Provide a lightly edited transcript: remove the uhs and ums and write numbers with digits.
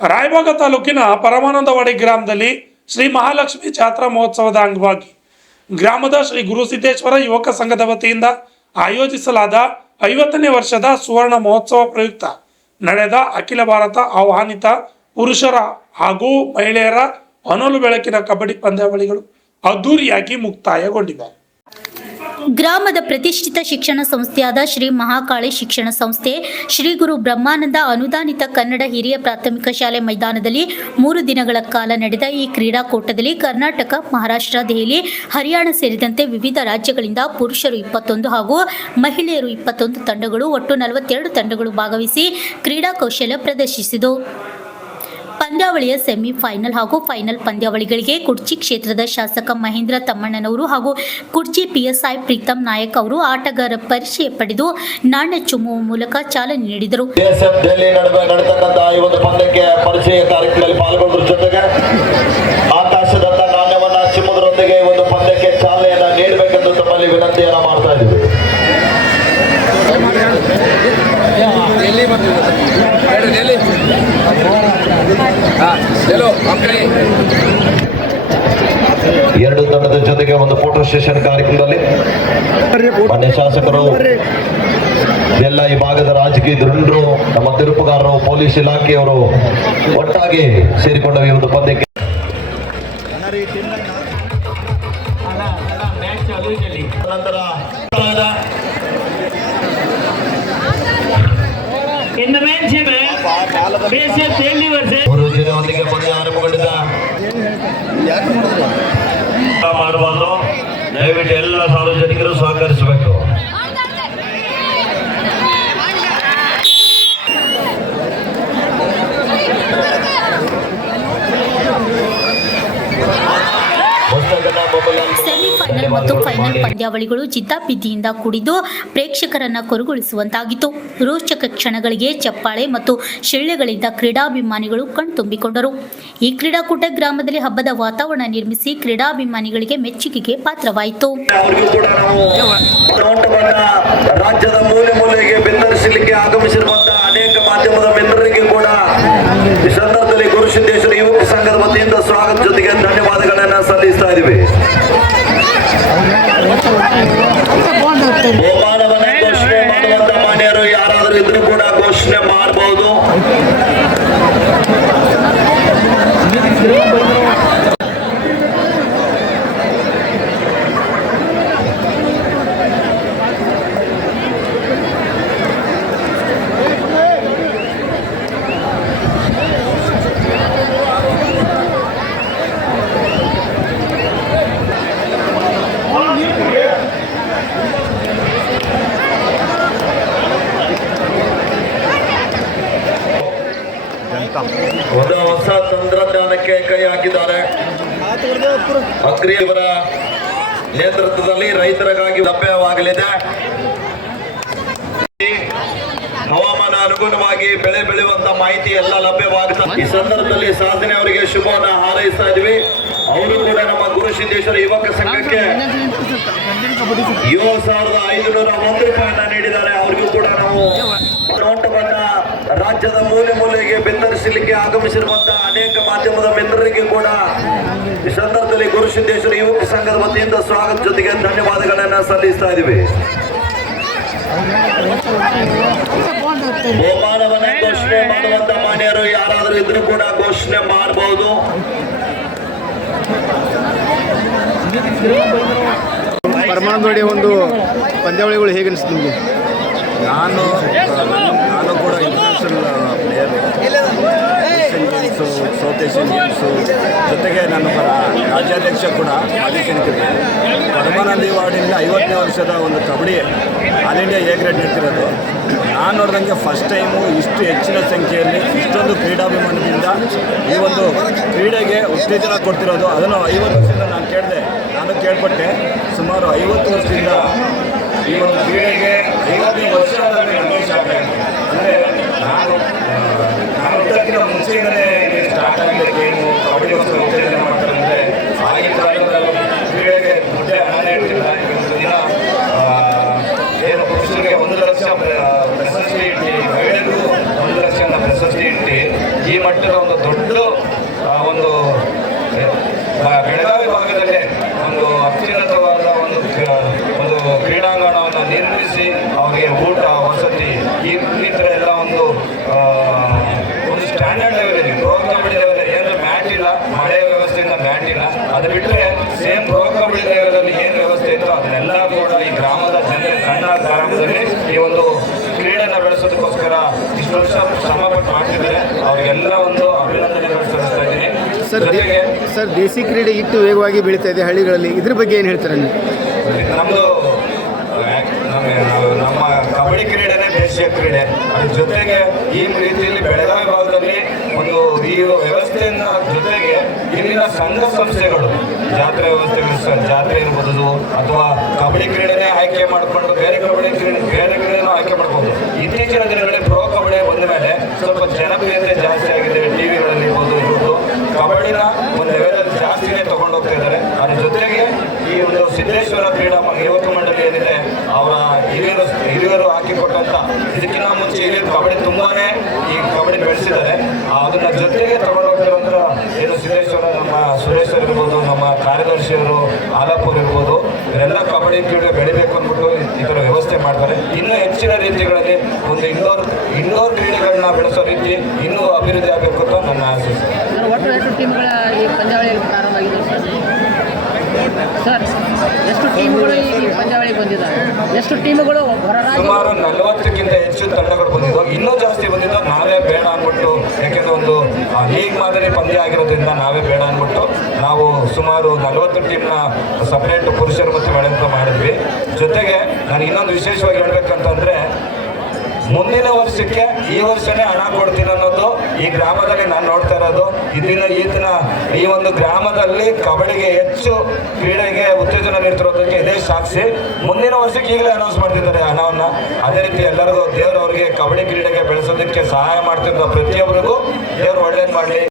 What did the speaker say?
ರಾಯಬಾಗ ತಾಲೂಕಿನ ಪರಮಾನಂದವಾಡಿ ಗ್ರಾಮದಲ್ಲಿ ಶ್ರೀ ಮಹಾಲಕ್ಷ್ಮಿ ಜಾತ್ರಾ ಮಹೋತ್ಸವದ ಅಂಗವಾಗಿ ಗ್ರಾಮದ ಶ್ರೀ ಗುರುಸಿದ್ದೇಶ್ವರ ಯುವಕ ಸಂಘದ ವತಿಯಿಂದ ಆಯೋಜಿಸಲಾದ 50ನೇ ವರ್ಷದ ಸುವರ್ಣ ಮಹೋತ್ಸವ ಪ್ರಯುಕ್ತ ನಡೆದ ಅಖಿಲ ಭಾರತ ಆಹ್ವಾನಿತ ಪುರುಷರ ಹಾಗೂ ಮಹಿಳೆಯರ ಹೊನಲು ಬೆಳಕಿನ ಕಬಡ್ಡಿ ಪಂದ್ಯಾವಳಿಗಳು ಅದ್ದೂರಿಯಾಗಿ ಮುಕ್ತಾಯಗೊಂಡಿವೆ. ಗ್ರಾಮದ ಪ್ರತಿಷ್ಠಿತ ಶಿಕ್ಷಣ ಸಂಸ್ಥೆಯಾದ ಶ್ರೀ ಮಹಾಕಾಳಿ ಶಿಕ್ಷಣ ಸಂಸ್ಥೆ, ಶ್ರೀ ಗುರು ಬ್ರಹ್ಮಾನಂದ ಅನುದಾನಿತ ಕನ್ನಡ ಹಿರಿಯ ಪ್ರಾಥಮಿಕ ಶಾಲೆ ಮೈದಾನದಲ್ಲಿ 3 ದಿನಗಳ ಕಾಲ ನಡೆದ ಈ ಕ್ರೀಡಾಕೂಟದಲ್ಲಿ ಕರ್ನಾಟಕ, ಮಹಾರಾಷ್ಟ್ರ, ದೆಹಲಿ, ಹರಿಯಾಣ ಸೇರಿದಂತೆ ವಿವಿಧ ರಾಜ್ಯಗಳಿಂದ ಪುರುಷರು 21 ಹಾಗೂ ಮಹಿಳೆಯರು 21 ತಂಡಗಳು ಒಟ್ಟು 42 ತಂಡಗಳು ಭಾಗವಹಿಸಿ ಕ್ರೀಡಾ ಕೌಶಲ್ಯ ಪ್ರದರ್ಶಿಸಿದವು. ಪಂದ್ಯಾವಳಿಯ ಸೆಮಿಫೈನಲ್ ಹಾಗೂ ಫೈನಲ್ ಪಂದ್ಯಾವಳಿಗಳಿಗೆ ಕುಡ್ಚಿ ಕ್ಷೇತ್ರದ ಶಾಸಕ ಮಹೇಂದ್ರ ತಮ್ಮಣ್ಣನವರು ಹಾಗೂ ಕುಡ್ಚಿ PSI ಪ್ರೀತಮ್ ನಾಯಕ್ ಅವರು ಆಟಗಾರ ಪರಿಚಯ ಪಡೆದು ನಾಣ್ಯ ಚುಮ್ಮುವ ಮೂಲಕ ಚಾಲನೆ ನೀಡಿದರು. ಪರಿಚಯ ಕಾರ್ಯಕ್ರಮದಲ್ಲಿ ಪಾಲ್ಗೊಂಡ್ರ ಜೊತೆಗೆ ಆಕಾಶದತ್ತ ನಾಣ್ಯವನ್ನ ಚಿಮ್ಮುವುದರೊಂದಿಗೆ ಒಂದು ಪಂದ್ಯಕ್ಕೆ ಚಾಲನೆಯನ್ನ ನೀಡಬೇಕೆಂದು ತಮ್ಮಲ್ಲಿ ವಿನಂತಿಯನ್ನ ಮಾಡ್ತಾ ಇದ್ದೀವಿ. ಎರಡು ತಂಡದ ಜೊತೆಗೆ ಒಂದು ಫೋಟೋ ಸೆಷನ್ ಕಾರ್ಯಕ್ರಮದಲ್ಲಿ ಮಾನ್ಯ ಶಾಸಕರು, ಎಲ್ಲ ಈ ಭಾಗದ ರಾಜಕೀಯ ಧುರೀಣರು, ನಮ್ಮ ತೀರ್ಪುಗಾರರು, ಪೊಲೀಸ್ ಇಲಾಖೆಯವರು ಒಟ್ಟಾಗಿ ಸೇರಿಕೊಂಡ ಈ ಒಂದು ಪಂದ್ಯಕ್ಕೆ ನಂತರ ಒಂದಿಗೆ ಪಂದ್ಯ ಆರಂಭಗೊಂಡಿದ್ದ ಮಾಡಬಾರ್ದು. ದಯವಿಟ್ಟು ಎಲ್ಲ ಸಾರ್ವಜನಿಕರು ಸಹಕರಿಸಬೇಕು. ಸೆಮಿಫೈನಲ್ ಮತ್ತು ಫೈನಲ್ ಪಂದ್ಯಾವಳಿಗಳು ಜಿದ್ದಾಬಿದ್ದಿಯಿಂದ ಕೂಡಿದ್ದು ಪ್ರೇಕ್ಷಕರನ್ನ ಕೊರಗೊಳಿಸುವಂತಾಗಿತ್ತು. ರೋಚಕ ಕ್ಷಣಗಳಿಗೆ ಚಪ್ಪಾಳೆ ಮತ್ತು ಶಿಳ್ಳೆಗಳಿಂದ ಕ್ರೀಡಾಭಿಮಾನಿಗಳು ಕಣ್ತುಂಬಿಕೊಂಡರು. ಈ ಕ್ರೀಡಾಕೂಟ ಗ್ರಾಮದಲ್ಲಿ ಹಬ್ಬದ ವಾತಾವರಣ ನಿರ್ಮಿಸಿ ಕ್ರೀಡಾಭಿಮಾನಿಗಳಿಗೆ ಮೆಚ್ಚುಗೆಗೆ ಪಾತ್ರವಾಯಿತು. ರಾಜ್ಯದ ಮೂಲೆ ಮೂಲೆಗೆ ಬೆನ್ನರಿಸಲಿಕ್ಕೆ ಆಗಮಿಸಿರುವಂತಹ ಅನೇಕ ಮಾಧ್ಯಮದ ಮಿತ್ರರಿಗೆ ಕೂಡ ಈ ಸಂದರ್ಭದಲ್ಲಿ ಗುರುಸಿದ್ದೇಶ್ವರ ಯುವಕ ಸಂಘದ ವತಿಯಿಂದ ಸ್ವಾಗತ ಜೊತೆಗೆ ಧನ್ಯವಾದಗಳನ್ನ ಸಲ್ಲಿಸ್ತಾ ಇದ್ದೀವಿ. ಬಹುಮಾನವನ್ನ ಘೋಷಣೆ ಮಾಡುವಂತ ಮಾನ್ಯರು ಯಾರಾದರೂ ಇದ್ರೂ ಕೂಡ ಘೋಷಣೆ ಮಾಡಬಹುದು. ಒಂದು ಹೊಸ ತಂತ್ರಜ್ಞಾನಕ್ಕೆ ಕೈ ಹಾಕಿದ್ದಾರೆ. ಅಗ್ರಿಯವರ ನೇತೃತ್ವದಲ್ಲಿ ರೈತರಿಗಾಗಿ ಲಭ್ಯವಾಗಲಿದೆ. ಹವಾಮಾನ ಅನುಗುಣವಾಗಿ ಬೆಳೆ ಬೆಳೆಯುವಂತ ಮಾಹಿತಿ ಎಲ್ಲ ಲಭ್ಯವಾಗುತ್ತದೆ. ಈ ಸಂದರ್ಭದಲ್ಲಿ ಸಾಧನೆ ಅವರಿಗೆ ಶುಭವನ್ನ ಹಾರೈಸ್ತಾ ಇದ್ವಿ. ಅವರು ಕೂಡ ನಮ್ಮ ಗುರುಸಿದ್ದೇಶ್ವರ ಯುವಕ ಸಂಘಕ್ಕೆ 7,501 ರೂಪಾಯಿಯನ್ನ ನೀಡಿದ್ದಾರೆ. ಅವರಿಗೂ ಕೂಡ ನಾವು ನೋಟವನ್ನ ರಾಜ್ಯದ ಮೂಲೆ ಮೂಲೆಗೆ ಬೆನ್ನರಿಸಲಿಕ್ಕೆ ಆಗಮಿಸಿರುವಂತಹ ಅನೇಕ ಮಾಧ್ಯಮದ ಮಿತ್ರರಿಗೆ ಕೂಡ ಈ ಸಂದರ್ಭದಲ್ಲಿ ಗುರುಸಿದ್ದೇಶ್ವರ ಯುವಕ ಸಂಘದ ವತಿಯಿಂದ ಸ್ವಾಗತ ಜೊತೆಗೆ ಧನ್ಯವಾದಗಳನ್ನ ಸಲ್ಲಿಸ್ತಾ ಇದ್ದೀವಿ. ಬಹುಮಾನವನ್ನ ಘೋಷಣೆ ಮಾಡುವಂತ ಮಾನ್ಯರು ಯಾರಾದರೂ ಇದ್ರೂ ಕೂಡ ಘೋಷಣೆ ಮಾಡಬಹುದು. ಪರಮಾನಂದವಾಡಿ ಒಂದು ಪಂದ್ಯಾವಳಿಗಳು ಹೇಗೆ ಅನಿಸ್ತು ನಿಮಗೆ? ನಾನು ಕೂಡ international player, Asian games, south Asian games, ಜೊತೆಗೆ ನಾನು ರಾಜ್ಯಾಧ್ಯಕ್ಷ ಕೂಡ ಮಾಜಿ ಸೈನಿಕರಿಗೆ. ಪರಮಾನಂದ ವಾರ್ಡಿನಿಂದ 50ನೇ ವರ್ಷದ ಒಂದು kabaddi all India A grade ನಡೀತಿರೋದು. ನಾನು ನೋಡಿದಂಗೆ ಫಸ್ಟ್ ಟೈಮು ಇಷ್ಟು ಹೆಚ್ಚಿನ ಸಂಖ್ಯೆಯಲ್ಲಿ ಇಷ್ಟೊಂದು ಕ್ರೀಡಾಭಿಮಾನದಿಂದ ಈ ಒಂದು ಕ್ರೀಡೆಗೆ ಉತ್ತೇಜನ ಕೊಡ್ತಿರೋದು. ಅದನ್ನು 50 ವರ್ಷದಿಂದ ನಾನು ಕೇಳ್ಪಟ್ಟೆ. ಸುಮಾರು 50 ವರ್ಷದಿಂದ ಈ ಒಂದು ಕ್ರೀಡೆಗೆ 50ನೇ ವರ್ಷ ನನಗೆ ಶಾಕ್ ಆಗಿದೆ. ಅಂದರೆ ನಾನು ಇದಕ್ಕಿಂತ ಮುಂಚೆಯಿಂದಲೇ ಸ್ಟಾರ್ಟ್ ಆಗಿದೆ ಗೇಮು, ಕಬಡ್ಡಿಗೋಸ್ಕರ ಉತ್ತೇಜನ ಮಾಡ್ತಾರೆ. ಅಂದರೆ ಆಗಿನ ಕಾಲದ ಕ್ರೀಡೆಗೆ ಮುದ್ದೆ ಹಣ ಇಟ್ಟಿಲ್ಲ. ಏನು ಪುರುಷರಿಗೆ 1 ಲಕ್ಷ ಪ್ರಶಸ್ತಿ ಇಟ್ಟು, ಮಹಿಳೆಗೂ 1 ಲಕ್ಷ ಪ್ರಶಸ್ತಿ ಇಟ್ಟು ಈ ಮಟ್ಟ ಮಟ್ಟದ ಒಂದು ದೊಡ್ಡ ಒಂದು ಬೆಳಗಾವಿ ಭಾಗದಲ್ಲೇ ಒಂದು ಅತ್ಯುನ್ನತವಾದ ಒಂದು ಕ್ರೀಡಾಂಗಣವನ್ನು ನಿರ್ಮಿಸಿ ಅವರಿಗೆ ಊಟ ವಸತಿ ಈ ಥರ ಎಲ್ಲ ಒಂದು standard level pro kabaddi level ಏನು ಮ್ಯಾಟ್ ಇಲ್ಲ, ಮಳೆ ವ್ಯವಸ್ಥೆಯಿಂದ ಮ್ಯಾಟ್ ಇಲ್ಲ. ಅದು ಬಿಟ್ಟರೆ ಸೇಮ್ ಪ್ರೋ ಕಬಡ್ಡಿ ಲೆವೆಲಲ್ಲಿ ಏನು ವ್ಯವಸ್ಥೆ ಇತ್ತು ಅದನ್ನೆಲ್ಲ ಕೂಡ ಈ ಗ್ರಾಮದ ಜನತೆ ಸಣ್ಣ ಗ್ರಾಮದಲ್ಲಿ ಈ ಒಂದು ಕ್ರೀಡೆಯನ್ನು ಬೆಳೆಸೋದಕ್ಕೋಸ್ಕರ ಇಷ್ಟು ವರ್ಷ ಶ್ರಮಪಟ್ಟು ಮಾಡ್ತಿದ್ದಾರೆ. ಅವರಿಗೆಲ್ಲ ಒಂದು ಅಭಿನಂದನೆಗಳು ಸಲ್ಲಿಸ್ತಾ ಇದ್ದೀನಿ. ಸರ್ ದೇಸಿ ಕ್ರೀಡೆ ಇಟ್ಟು ವೇಗವಾಗಿ ಬೆಳೀತಾ ಇದೆ ಹಳ್ಳಿಗಳಲ್ಲಿ, ಇದ್ರ ಬಗ್ಗೆ ಏನು ಹೇಳ್ತಾರೆ ನೀವು? ನಮ್ಮದು ನಮ್ಮ ಕಬಡ್ಡಿ ಕ್ರೀಡೆನೇ ದೇಶೀಯ ಕ್ರೀಡೆ. ಅದ್ರ ಜೊತೆಗೆ ಈ ರೀತಿಯಲ್ಲಿ ಬೆಳಗಾವಿ ಭಾಗದಲ್ಲಿ ಒಂದು ಈ ವ್ಯವಸ್ಥೆಯಿಂದ ಜೊತೆಗೆ ಇಲ್ಲಿನ ಸಂಘ ಸಂಸ್ಥೆಗಳು ಜಾತ್ರೆ ವ್ಯವಸ್ಥೆ ಜಾತ್ರೆ ಇರ್ಬೋದು ಅಥವಾ ಕಬಡ್ಡಿ ಕ್ರೀಡೆನೇ ಆಯ್ಕೆ ಮಾಡಿಕೊಂಡು ಬೇರೆ ಕ್ರೀಡೆನೂ ಆಯ್ಕೆ ಮಾಡ್ಬೋದು. ಇತ್ತೀಚಿನ ದಿನಗಳಲ್ಲಿ ಪ್ರೋ ಕಬಡ್ಡಿ ಬಂದ ಮೇಲೆ ಸ್ವಲ್ಪ ಜನಪ್ರಿಯತೆ ಜಾಸ್ತಿ ಆಗಿದೆ. ಟಿವಿಗಳಲ್ಲಿ ಇರ್ಬೋದು ಕಬಡ್ಡಿನ ಒಂದು ಲೆವೆಲಲ್ಲಿ ಜಾಸ್ತಿನೇ ತಗೊಂಡು ಹೋಗ್ತಾ ಇದ್ದಾರೆ. ಅದ್ರ ಜೊತೆಗೆ ಈ ಒಂದು ಸಿದ್ದೇಶ್ವರ ಕ್ರೀಡಾ ಯುವಕ ಮಂಡಳಿ ಏನಿದೆ ಅವರ ಹಿರಿಯರು ಹಾಕಿಕೊಟ್ಟಂತ ಇದಕ್ಕಿಂತ ಮುಂಚೆ ಹಿರಿಯರು ಕಬಡ್ಡಿ ತುಂಬಾನೇ ಈ ಕಬಡ್ಡಿ ಬೆಳೆಸಿದ್ದಾರೆ. ಅದನ್ನ ಜೊತೆಗೆ ತಗೊಂಡು ಹೋಗ್ತಿರೋಂಥ ಏನು ಸಿದ್ದೇಶ್ವರ ನಮ್ಮ ಸುರೇಶ್ವರ್ ಇರ್ಬೋದು, ನಮ್ಮ ಕಾರ್ಯದರ್ಶಿಯವರು ಆಲಾಪುರ್ ಇರ್ಬೋದು, ಇವರೆಲ್ಲ ಕಬಡ್ಡಿ ಕ್ರೀಡೆ ಬೆಳಿಬೇಕು ಅಂದ್ಬಿಟ್ಟು ಈ ಥರ ವ್ಯವಸ್ಥೆ ಮಾಡ್ತಾರೆ. ಇನ್ನೂ ಹೆಚ್ಚಿನ ರೀತಿಗಳಲ್ಲಿ ಒಂದು ಇಂಡೋರ್ ಕ್ರೀಡೆಗಳನ್ನ ಬೆಳೆಸೋ ರೀತಿ ಇನ್ನೂ ಅಭಿವೃದ್ಧಿ ಆಗಬೇಕು ಅಂತ ನನ್ನ ಆಸೆ. ಒಟ್ಟು ಎಷ್ಟು ಟೀಮ್ಗಳ ಈ ಪಂದ್ಯಾವಳಿ ಪ್ರಾರಂಭ ಆಗಿದೆ ಸರ್? ಎಷ್ಟು ಟೀಮ್ಗಳು ಈ ಪಂದ್ಯಾವಳಿಗೆ ಬಂದಿದ್ದಾವೆ? ಎಷ್ಟು ಟೀಮ್ಗಳು ಸುಮಾರು 40ಕ್ಕಿಂತ ಹೆಚ್ಚು ತಂಡಗಳು ಬಂದಿದ್ದು, ಇನ್ನೂ ಜಾಸ್ತಿ ಬಂದಿದ್ದು ನಾವೇ ಬೇಡ ಅಂದ್ಬಿಟ್ಟು, ಯಾಕೆಂದ್ರೆ ಒಂದು ಲೀಗ್ ಮಾದರಿ ಪಂದ್ಯ ಆಗಿರೋದ್ರಿಂದ ನಾವೇ ಬೇಡ ಅಂದ್ಬಿಟ್ಟು ನಾವು ಸುಮಾರು 40 ಟೀಮ್ನ ಸಪರೇಟ್ ಪುರುಷರು ಮತ್ತು ಮಹಿಳೆಯರು ಮಾಡಿದ್ವಿ. ಜೊತೆಗೆ ನಾನು ಇನ್ನೊಂದು ವಿಶೇಷವಾಗಿ ಹೇಳ್ಬೇಕಂತಂದ್ರೆ ಮುಂದಿನ ವರ್ಷಕ್ಕೆ ಈ ವರ್ಷನೇ ಹಣ ಕೊಡ್ತೀನಿ ಅನ್ನೋದು ಈ ಗ್ರಾಮದಲ್ಲಿ ನಾನು ನೋಡ್ತಾ ಇರೋದು. ಈ ಒಂದು ಗ್ರಾಮದಲ್ಲಿ ಕಬಡ್ಡಿಗೆ ಹೆಚ್ಚು ಕ್ರೀಡೆಗೆ ಉತ್ತೇಜನ ನೀಡ್ತಿರೋದಕ್ಕೆ ಇದೇ ಸಾಕ್ಷಿ. ಮುಂದಿನ ವರ್ಷಕ್ಕೆ ಈಗಲೇ ಅನೌನ್ಸ್ ಮಾಡ್ತಿದ್ದಾರೆ ಹಣವನ್ನು. ಅದೇ ರೀತಿ ಎಲ್ಲರಿಗೂ ದೇವರು ಅವರಿಗೆ ಕಬಡ್ಡಿ ಕ್ರೀಡೆಗೆ ಬೆಳೆಸೋದಕ್ಕೆ ಸಹಾಯ ಮಾಡ್ತಿರೋ ಪ್ರತಿಯೊಬ್ಬರಿಗೂ ದೇವರು ಒಳ್ಳೇದು ಮಾಡಲಿ.